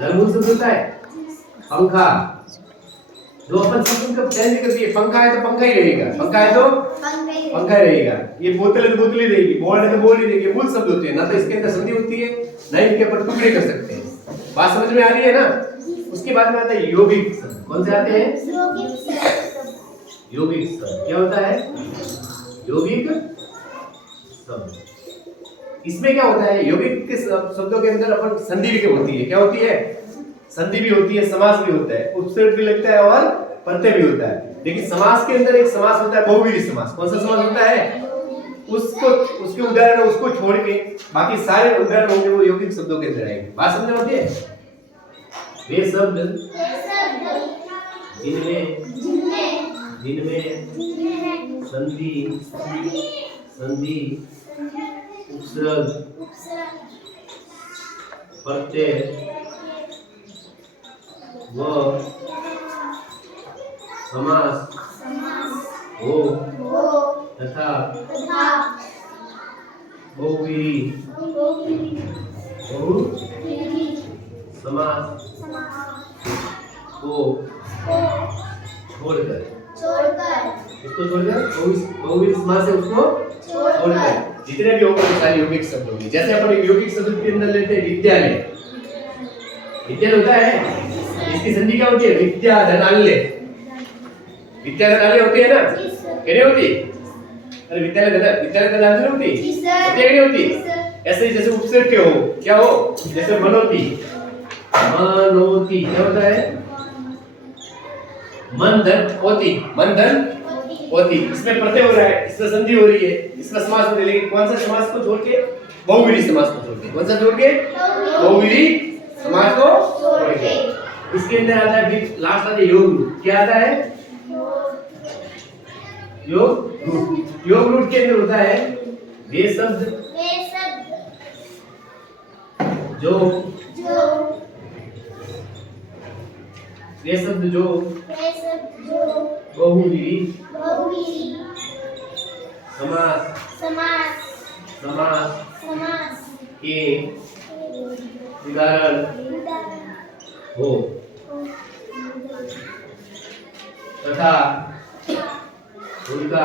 जल मूल शब्द होता है पंखा। जो अपन शब्द का चेंज कर दिए, पंखा है तो पंखा ही रहेगा, पंखा है तो पंखा ही रहेगा। ये बोतल है तो बोतल ही रहेगी, बॉल है तो बॉल ही रहेगी। मूल शब्द होते हैं ना, तो इसके अंदर संधि होती है ना, इनके ऊपर टुकड़े कर सकते हैं। बात समझ में आ रही है ना? उसके बाद में आता है यौगिक शब्द। कौन से आते हैं? यौगिक शब्द। क्या होता है यौगिक शब्द? इसमें क्या होता है, यौगिक के शब्दों के अंदर अपन संधि भी होती है। क्या होती है? संधि भी होती है, समास भी होता है, उपसर्ग भी लगता है और प्रत्यय भी होता है। लेकिन समास के अंदर एक समास होता है बहुव्रीहि समास। कौन सा समास होता है? उसको, उसके उदाहरण उसको छोड़ के बाकी सारे उदाहरण होंगे वो यौगिक शब्दों के अंदर आएंगे। बात समझ में आती है? वे शब्द जिनमें संधि उपसर्ग प्रत्यय व समास हो तथा बहुव्रीहि समास को छोड़कर इसको छोड़कर बहुव्रीहि समास है उसको छोड़कर जितने भी होंगे सारे यौगिक शब्द होंगे। जैसे अपन एक यौगिक शब्द के अंदर लेते हैं विद्यालय। विद्यालय होता है, इसकी संधि क्या होती है? विद्याधनालय। विद्याधनालय होती है ना? क्या होती? अरे विद्याधनालय होती होती है नहीं होती? ऐसे ही जैसे उपसर्ग के हो, क्या हो? जैसे मनोती। क्या होता है? मन धन होती। इसमें प्रत्यय हो रहा है, इसमें संधि हो रही है, इसमें समास हो रही है। लेकिन कौन सा समास को छोड़ के? बहुव्रीहि समास को छोड़ के। कौन सा छोड़ के? बहुव्रीहि समास को छोड़ के। इसके अंदर आता है लास्ट आता है योग रूट। क्या आता है? योग रूट के अंदर होता है वे शब्द जो बहुव्रीहि समास के उदाहरण हो तथा उनका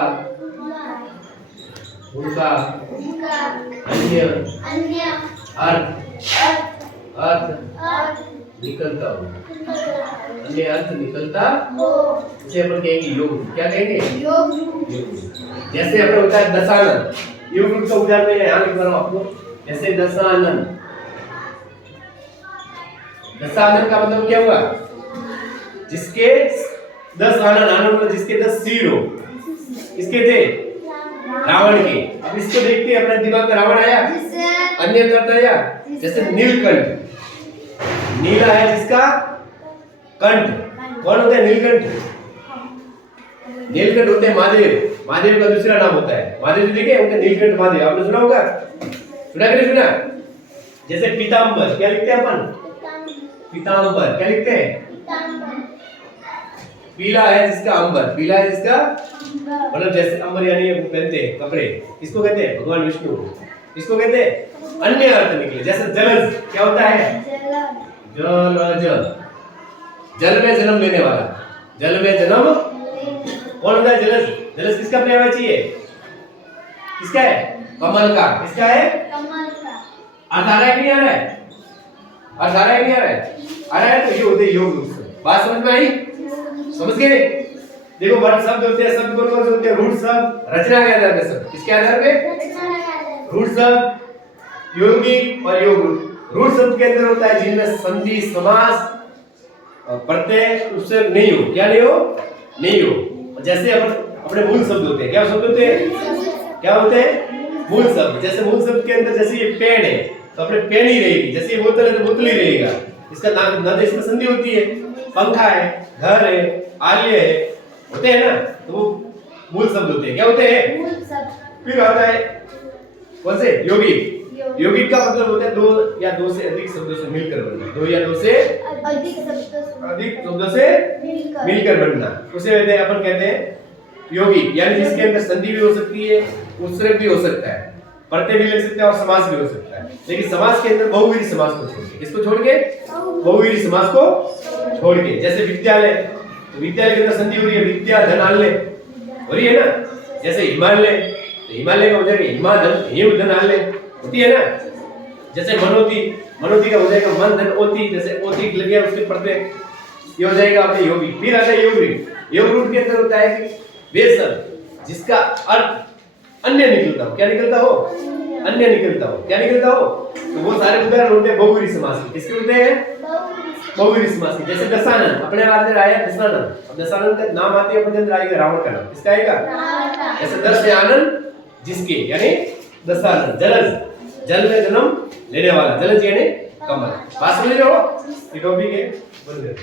अन्य अर्थ निकलता हो। अन्य अर्थ निकलता हो उसे अपन कहेंगे योग। क्या कहेंगे? योग। जैसे अपन होता है दशानन। योग रूट का उदाहरण मैं यहाँ लिख रहा हूँ आपको। जैसे दशानन का मतलब क्या हुआ? जिसके 10 आनन, मतलब जिसके 10 सिर हो। किसके थे? रावण के। अब इसको देखते हैं अपने दिमाग में रावण आया, अन्य अर्थ आया। जैसे नीलकंठ, नीला है जिसका कंठ। कौन होता है नीलकंठ? नीलकंठ होते हैं महादेव। महादेव का दूसरा नाम होता है महादेव। देखे उनका नीलकंठ महादेव, आपने सुना होगा? सुना कि नहीं सुना? जैसे पीतांबर, क्या लिखते हैं अपन? पीतांबर। क्या लिखते हैं? पीला है जिसका अंबर, पीला है जिसका मतलब जैसे अंबर यानी पहनते हैं कपड़े। इसको कहते हैं भगवान विष्णु। इसको कहते हैं अन्य अर्थ निकले। जैसे जलज, क्या होता है? जलज, जल में जन्म लेने वाला। जल में जन्म कौन होता है? जलज। जलज किसका पर्यायवाची है? किसका है? कमल का। किसका है? कमल का। अर्थ आ रहा है कि नहीं आ रहा है? अर्थ आ रहा है कि नहीं आ रहा है? आ रहा है। तो ये होते हैं योग रूट। बात समझ में आई? समझ गए? देखो वर्ड शब्द होते हैं, शब्द कौन कौन से होते हैं? रूट शब्द, रचना के आधार पे शब्द। किसके आधार पे? रूट शब्द, यौगिक और योग रूट। रूट शब्द के अंदर होता है जिनमें संधि, समास, प्रत्यय उससे नहीं हो। क्या नहीं हो? नहीं हो। जैसे अपन अपने मूल शब्द होते हैं। क्या शब्द होते हैं? क्या होते हैं? मूल शब्द। जैसे मूल शब्द के अंदर जैसे ये पेड़ है तो अपने पेड़ ही रहेगी। जैसे ये बोतल है तो बोतल ही रहेगा। इसका नाम ना इसमें संधि होती है। पंखा है, घर है, आलय है, होते हैं ना, तो वो मूल शब्द होते हैं। क्या होते हैं? मूल शब्द। फिर आता है कौन से? यौगिक। यौगिक का मतलब होता है दो या दो से अधिक शब्दों से मिलकर बनना। दो या दो से अधिक शब्दों से मिलकर बनना, उसे अपन कहते हैं यौगिक। यानी जिसके अंदर संधि भी हो सकती है, उपसर्ग भी हो सकता है, प्रत्यय भी लग सकता है और समास भी हो सकता है। लेकिन समास के अंदर बहुवीरी समास को छोड़ के, किसको छोड़ के? बहुवीरी समास को छोड़ के। जैसे विद्यालय, तो विद्यालय के अंदर संधि हो रही है विद्या धन आल्य, हो रही है ना। जैसे हिमालय, तो हिमालय का हो जाएगा हिमा धन हिम धन आल्य, होती है ना। जैसे मनोती, मनोती का हो जाएगा मन धन ओती, जैसे ओती लग गया उसके पड़ते, ये हो जाएगा अपने योगी। फिर आता है योग रूप। योग रूप के अंदर होता है कि वे शब्द जिसका अर्थ अन्य निकलता हो, क्या निकलता हो? अन्य निकलता हो, क्या निकलता हो? तो वो सारे उदाहरण होते हैं बहुवीरी समास के। किसके होते हैं? बहुवीरी समास के। जैसे दशानन, अपने अंदर आया दशानन, अब दशानन का नाम आते हैं अपने अंदर आएगा रावण का नाम, किसका आएगा? जैसे दस से आनंद जिसके, यानी दशानन। जलज, जल में जन्म लेने वाला, जलज यानी कमल। बात समझ रहे हो? ये टॉपिक है, बोल दे।